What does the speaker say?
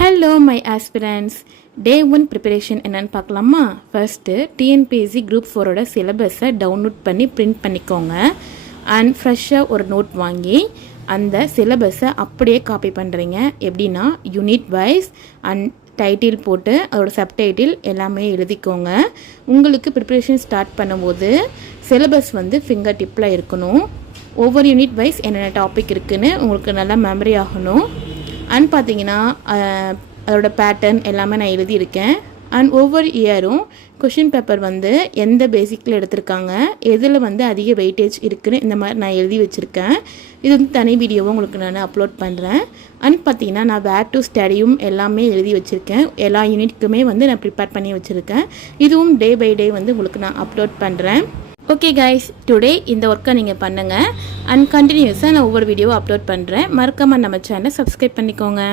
Hello my aspirants, day 1 preparation என்னென்னு பார்க்கலாமா? First TNPSC group 4ஓட சிலபஸை டவுன்லோட் பண்ணி பிரிண்ட் பண்ணிக்கோங்க. அண்ட் ஃப்ரெஷ்ஷாக ஒரு நோட் வாங்கி அந்த சிலபஸை அப்படியே காப்பி பண்ணுறீங்க. எப்படின்னா யூனிட் வைஸ் அண்ட் டைட்டில் போட்டு அதோட சப்டைட்டில் எல்லாமே எழுதிக்கோங்க. உங்களுக்கு ப்ரிப்பரேஷன் ஸ்டார்ட் பண்ணும்போது சிலபஸ் ஃபிங்கர் டிப்பில் இருக்கணும். ஒவ்வொரு யூனிட் வைஸ் என்னென்ன டாபிக் இருக்குதுன்னு உங்களுக்கு நல்லா மெமரி ஆகணும். அண்ட் பார்த்தீங்கன்னா அதோட பேட்டர்ன் எல்லாமே நான் எழுதியிருக்கேன். அண்ட் ஒவ்வொரு இயரும் கொஷின் பேப்பர் எந்த பேசிக்கில் எடுத்திருக்காங்க, எதில் அதிக வெயிட்டேஜ் இருக்குதுன்னு இந்த மாதிரி நான் எழுதி வச்சுருக்கேன். இது தனி வீடியோவும் உங்களுக்கு நான் அப்லோட் பண்ணுறேன். அண்ட் பார்த்தீங்கன்னா நான் வேர் டு ஸ்டடியும் எல்லாமே எழுதி வச்சுருக்கேன். எல்லா யூனிட்டுக்குமே நான் ப்ரிப்பேர் பண்ணி வச்சுருக்கேன். இதுவும் டே பை டே உங்களுக்கு நான் அப்லோட் பண்ணுறேன். ஓகே கைஸ், டுடே இந்த ஒர்க்கை நீங்கள் பண்ணுங்கள். அண்ட் கண்டினியூஸாக நான் ஒவ்வொரு வீடியோவும் அப்லோட் பண்ணுறேன். மறக்காமல் நம்ம சேனலை சப்ஸ்கிரைப் பண்ணிக்கோங்க.